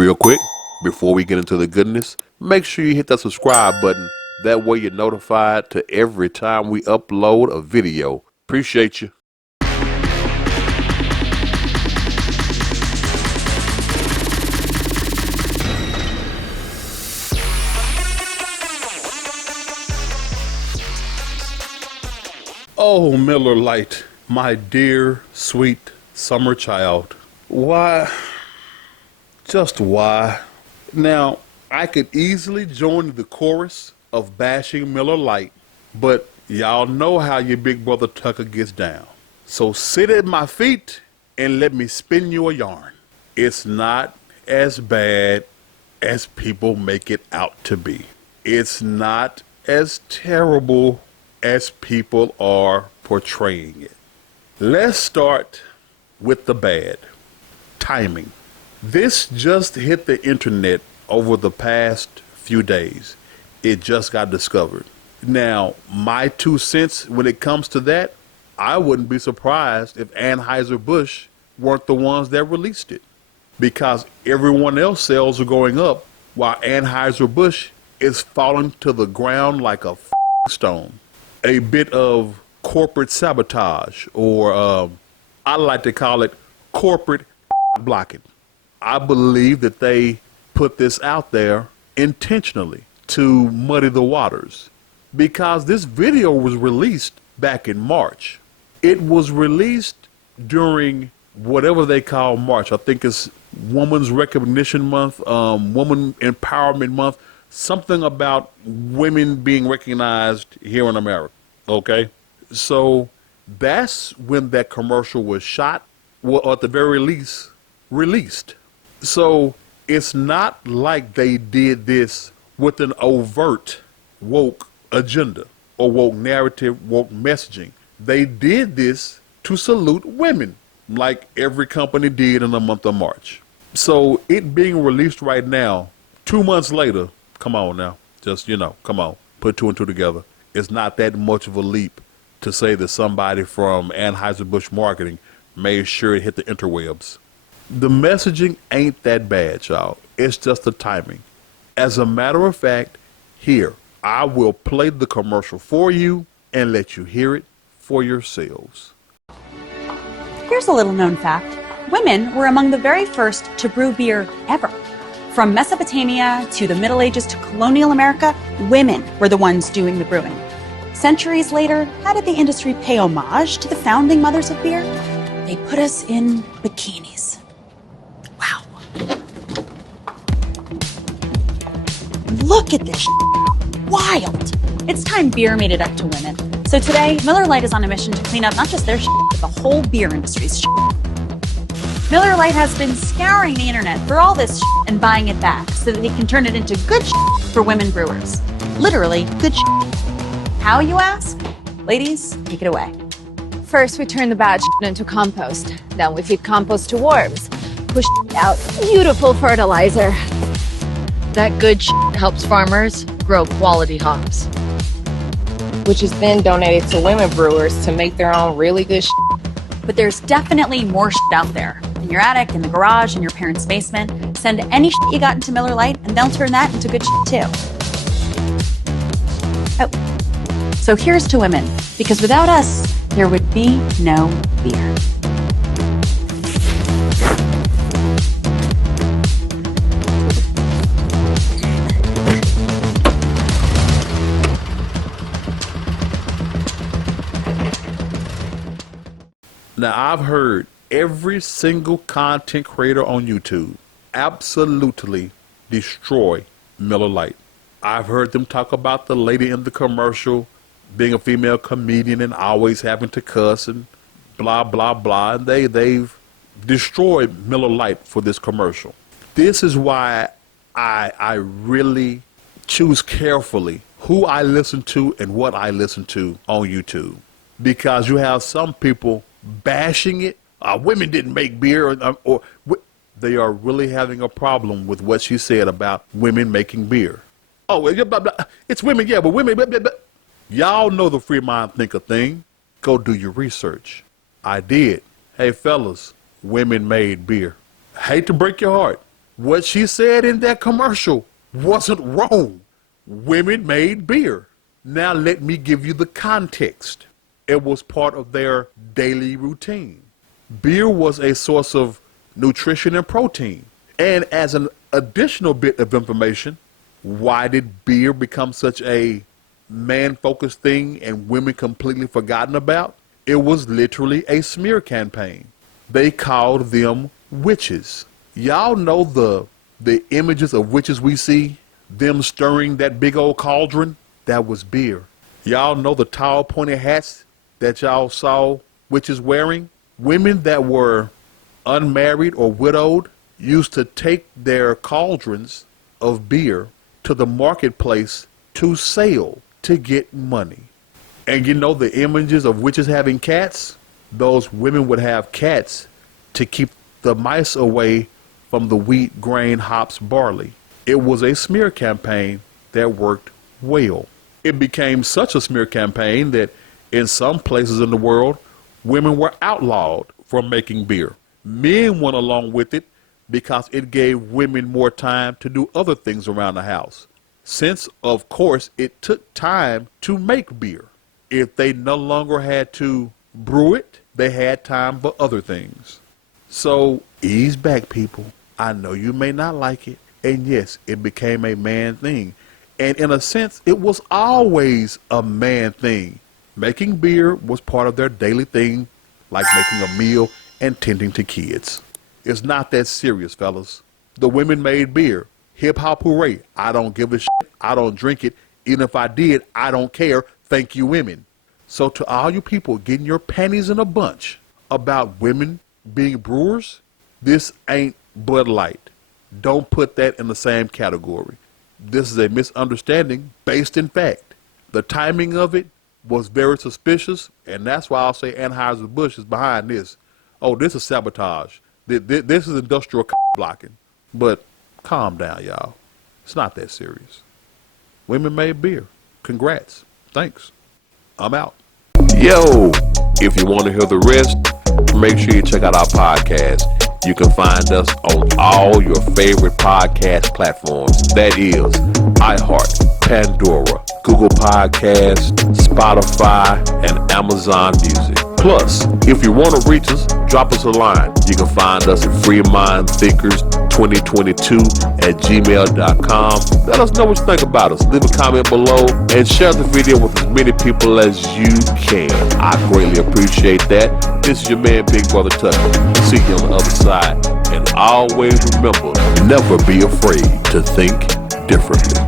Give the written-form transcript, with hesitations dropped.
Real quick, before we get into the goodness, make sure you hit that subscribe button. That way you're notified to every time we upload a video. Appreciate you. Oh, Miller Lite, my dear, sweet summer child. Why? Just why? Now, I could easily join the chorus of bashing Miller Lite, but y'all know how your big brother Tucker gets down. So sit at my feet and let me spin you a yarn. It's not as bad as people make it out to be. It's not as terrible as people are portraying it. Let's start with the bad. Timing. This just hit the internet over the past few days. It just got discovered. Now, my 2 cents when it comes to that, I wouldn't be surprised if Anheuser-Busch weren't the ones that released it, because everyone else sales are going up while Anheuser-Busch is falling to the ground like a stone. A bit of corporate sabotage, or I like to call it corporate blocking. I believe that they put this out there intentionally to muddy the waters, because this video was released back in March. It was released during whatever they call March. I think it's Women's Recognition Month, Woman Empowerment Month, something about women being recognized here in America. Okay, so that's when that commercial was shot, or at the very least released. So it's not like they did this with an overt woke agenda or woke narrative, woke messaging. They did this to salute women, like every company did in the month of March. So it being released right now, 2 months later, come on now, just, come on, put 2 and 2 together. It's not that much of a leap to say that somebody from Anheuser-Busch marketing made sure it hit the interwebs. The messaging ain't that bad, y'all. It's just the timing. As a matter of fact, here, I will play the commercial for you and let you hear it for yourselves. Here's a little known fact. Women were among the very first to brew beer ever. From Mesopotamia to the Middle Ages to colonial America, women were the ones doing the brewing. Centuries later, how did the industry pay homage to the founding mothers of beer? They put us in bikinis. Wow. Look at this wild. It's time beer made it up to women. So today, Miller Lite is on a mission to clean up not just their but the whole beer industry's Miller Lite has been scouring the internet for all this and buying it back so that they can turn it into good for women brewers. Literally, good How, you ask? Ladies, take it away. First, we turn the bad into compost. Then we feed compost to worms. Push out beautiful fertilizer. That good helps farmers grow quality hops, which is then donated to women brewers to make their own really good But there's definitely more out there. In your attic, in the garage, in your parents' basement. Send any you got into Miller Lite and they'll turn that into good too. Oh, so here's to women, because without us, there would be no beer. Now, I've heard every single content creator on YouTube absolutely destroy Miller Lite. I've heard them talk about the lady in the commercial being a female comedian and always having to cuss and blah, blah, blah. And they've destroyed Miller Lite for this commercial. This is why I really choose carefully who I listen to and what I listen to on YouTube. Because you have some people bashing it. Women didn't make beer, or they are really having a problem with what she said about women making beer. Oh, it's women, yeah, but women, blah, blah, blah. Y'all know the free mind thinker thing. Go do your research. I did. Hey, fellas, women made beer. Hate to break your heart, What she said in that commercial wasn't wrong. Women made beer. Now let me give you the context. It was part of their daily routine. Beer was a source of nutrition and protein. And as an additional bit of information, why did beer become such a man-focused thing and women completely forgotten about? It was literally a smear campaign. They called them witches. Y'all know the images of witches we see, them stirring that big old cauldron? That was beer. Y'all know the tall pointy hats that y'all saw witches wearing? Women that were unmarried or widowed used to take their cauldrons of beer to the marketplace to sell to get money. And you know the images of witches having cats? Those women would have cats to keep the mice away from the wheat, grain, hops, barley. It was a smear campaign that worked well. It became such a smear campaign that in some places in the world, women were outlawed from making beer. Men went along with it because it gave women more time to do other things around the house. Since, of course, it took time to make beer. If they no longer had to brew it, they had time for other things. So ease back, people. I know you may not like it. And yes, it became a man thing. And in a sense, it was always a man thing. Making beer was part of their daily thing, like making a meal and tending to kids. It's not that serious, fellas. The women made beer. Hip hop hooray. I don't give a shit. I don't drink it. Even if I did, I don't care. Thank you, women. So to all you people getting your panties in a bunch about women being brewers, this ain't Bud Light. Don't put that in the same category. This is a misunderstanding based in fact. The timing of it was very suspicious, and that's why I'll say Anheuser-Busch is behind this. Oh, this is sabotage. This is industrial blocking. But calm down, y'all. It's not that serious. Women made beer. Congrats. Thanks. I'm out. Yo, if you want to hear the rest, make sure you check out our podcast. You can find us on all your favorite podcast platforms. That is iHeart, Pandora, Google Podcasts, Spotify, and Amazon Music. Plus, if you want to reach us, drop us a line. You can find us at freemindthinkers2022@gmail.com. Let us know what you think about us. Leave a comment below and share the video with as many people as you can. I greatly appreciate that. This is your man, Big Brother Tucker. See you on the other side. And always remember, never be afraid to think differently.